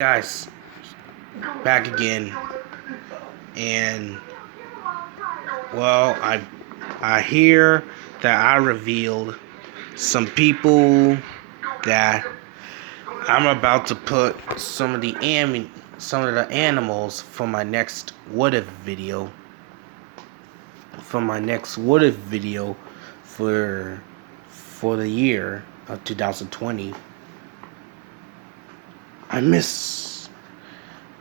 Guys, back again, and well, I hear that I revealed some people that I'm about to put some of the animals for my next what if video. For the year of 2020. I miss.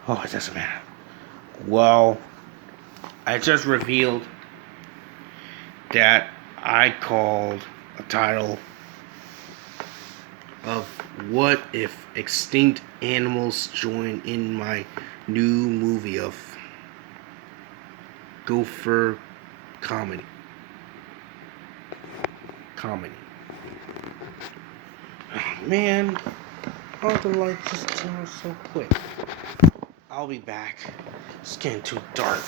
Oh, it doesn't matter. Well, I just revealed that I called a title of What If Extinct Animals Join in My New Movie of Gopher Comedy. Oh, man, how the light just turned so quick? I'll be back. It's getting too dark.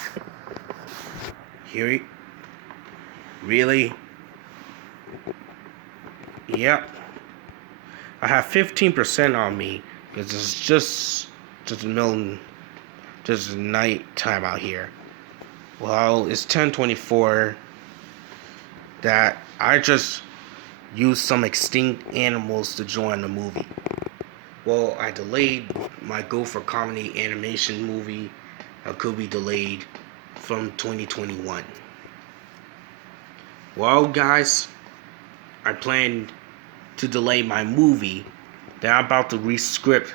Hear it? Really? Yep. I have 15% on me because it's just night time out here. Well, it's 10:24 that I just used some extinct animals to join the movie. Well, I delayed my gopher comedy animation movie. It could be delayed from 2021. Well, guys, I planned to delay my movie that I'm about to rescript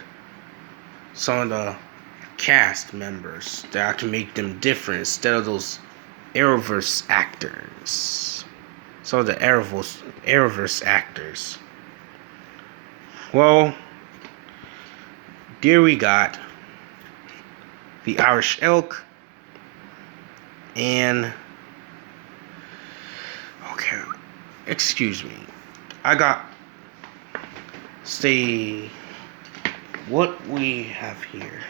some of the cast members that I can make them different instead of those Arrowverse actors. Some of the Arrowverse actors. Well, there we got the Irish elk and okay, excuse me. I got say what we have here.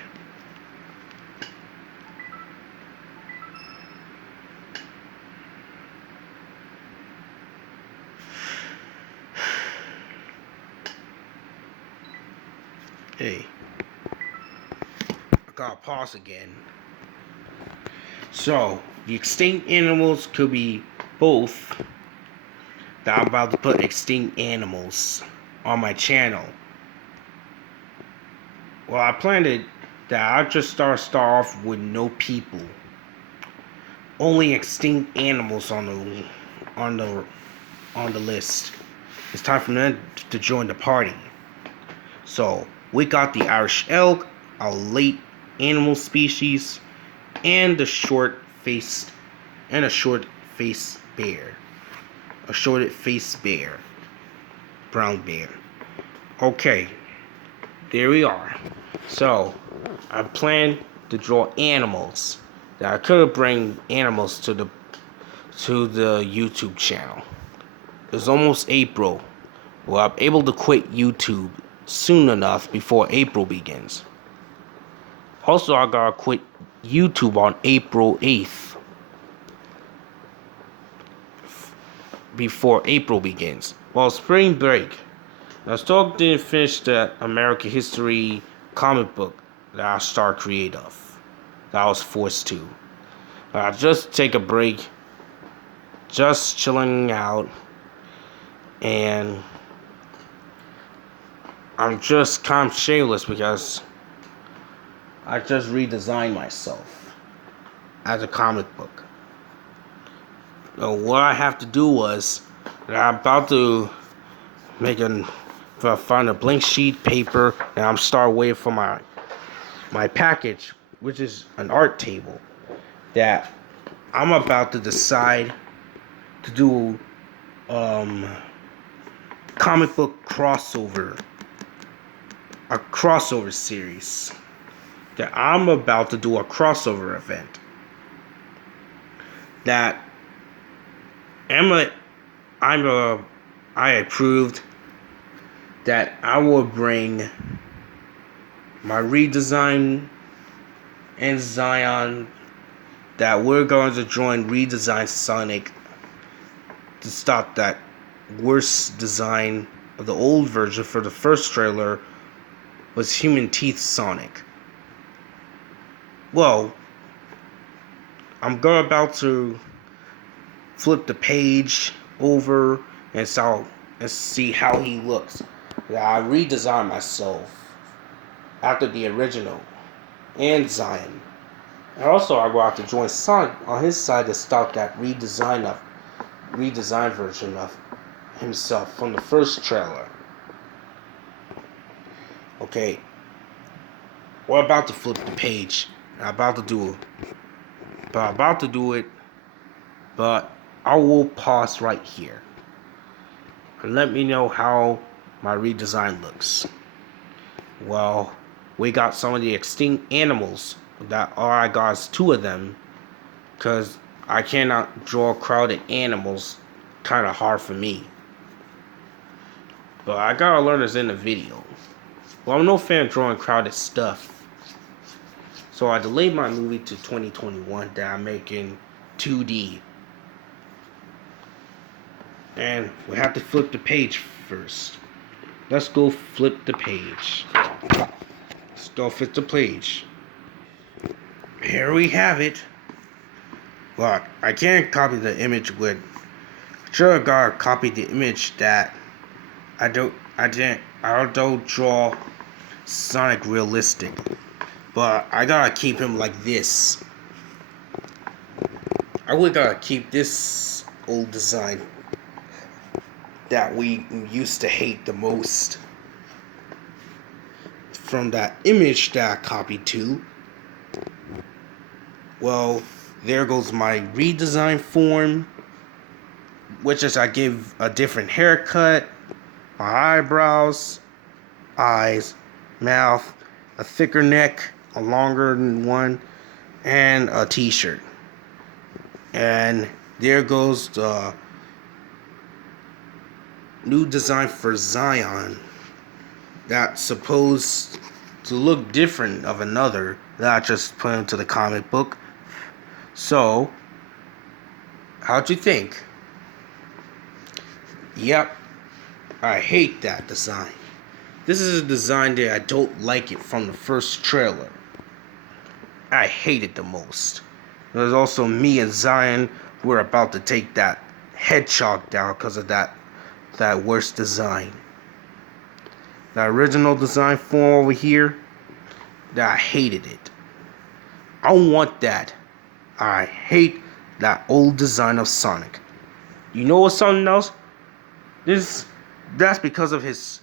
Hey, I gotta pause again. So, the extinct animals could be both. That I'm about to put extinct animals on my channel. Well, I planned it that I'll just start off with no people, only extinct animals on the list. It's time for them to join the party. So we got the Irish elk, a late animal species, and the short-faced bear. A short-faced bear. Brown bear. Okay. There we are. So, I plan to draw animals. That I could bring animals to the YouTube channel. It's almost April. Well, I'm able to quit YouTube soon enough before April begins. Also, I gotta quit YouTube on April 8th. Before April begins. Well, spring break. I still didn't finish the American History comic book that I started creative. That I was forced to. I just take a break. Just chilling out. And I'm just kind of shameless because I just redesigned myself as a comic book. So what I have to do was that I'm about to find a blank sheet paper and I'm start waiting for my package, which is an art table that I'm about to decide to do comic book a crossover series. That I'm about to do a crossover event that I approved that I will bring my redesign and Zion, that we're going to join Redesign Sonic to stop that worst design of the old version for the first trailer was Human Teeth Sonic. Well, I'm about to flip the page over and see how he looks. I redesigned myself after the original and Zion. And also, I will have to join Sonic on his side to stop that redesigned version of himself from the first trailer. Okay, we're about to flip the page. I'm about to do it, but I will pause right here and let me know how my redesign looks. Well, we got some of the extinct animals. I got 2 of them, because I cannot draw crowded animals. Kind of hard for me. But I gotta learn this in the video. Well, I'm no fan of drawing crowded stuff. So I delayed my movie to 2021 that I'm making 2D. And we have to flip the page first. Let's go flip the page. Let's go flip the page. Here we have it. Look, I can't copy the image with. Sure, I gotta copy the image that I don't draw Sonic realistic, but I gotta keep him like this. I would gotta keep this old design that we used to hate the most from that image that I copied to. Well, there goes my redesign form, which is I give a different haircut, my eyebrows, eyes, mouth, a thicker neck, a longer one, and a t-shirt. And there goes the new design for Zion that's supposed to look different of another that I just put into the comic book. So, how'd you think? Yep, I hate that design. This is a design that I don't like it from the first trailer. I hate it the most. There's also me and Zion. We're about to take that hedgehog down because of that worst design. The original design form over here, that I hated it. I don't want that. I hate that old design of Sonic. You know what's something else? That's because of his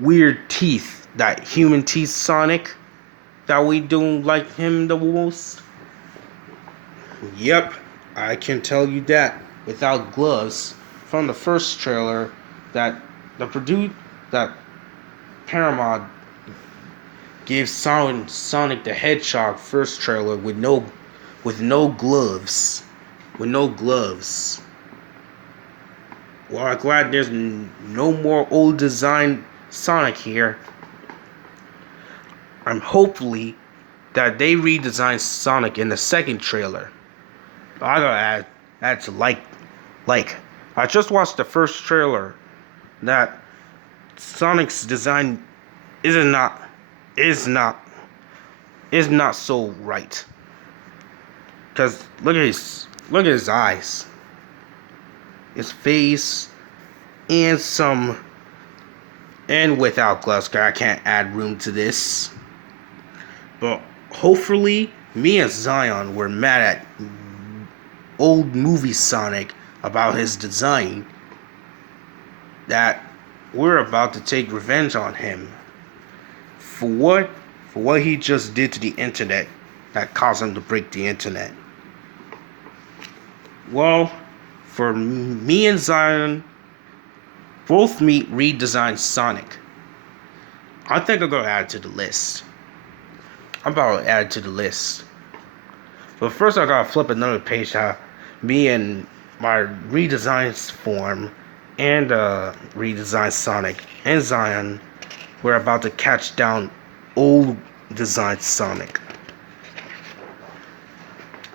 weird teeth. That human teeth Sonic that we don't like him the most. Yep, I can tell you that without gloves from the first trailer that Paramount gave Sonic the Hedgehog first trailer with no gloves. With no gloves. Well, I'm glad there's no more old design Sonic here. I'm hopefully that they redesign Sonic in the second trailer. I gotta add to like. I just watched the first trailer. That Sonic's design is not so right. Cause look at his eyes, his face, and without gloves. Cause I can't add room to this. But hopefully, me and Zion were mad at old movie Sonic about his design. That we're about to take revenge on him for what he just did to the internet that caused him to break the internet. Well, for me and Zion, both redesigned Sonic. I think I'm gonna add it to the list. I'm about to add it to the list. But first, I gotta flip another page. Me and my redesigns form and redesigned Sonic and Zion, we're about to catch down old design Sonic.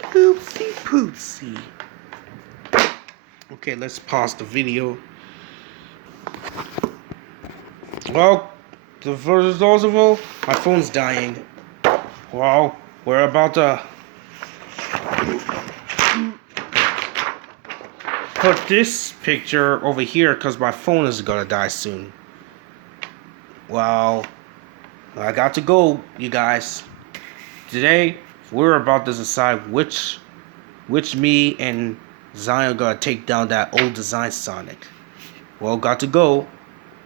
Oopsie poopsie. Okay, let's pause the video. Well, For those of you, my phone's dying. Well, we're about to put this picture over here because my phone is gonna die soon. Well, I got to go, you guys. Today, we're about to decide which me and Zion are gonna take down that old design Sonic. Well, got to go.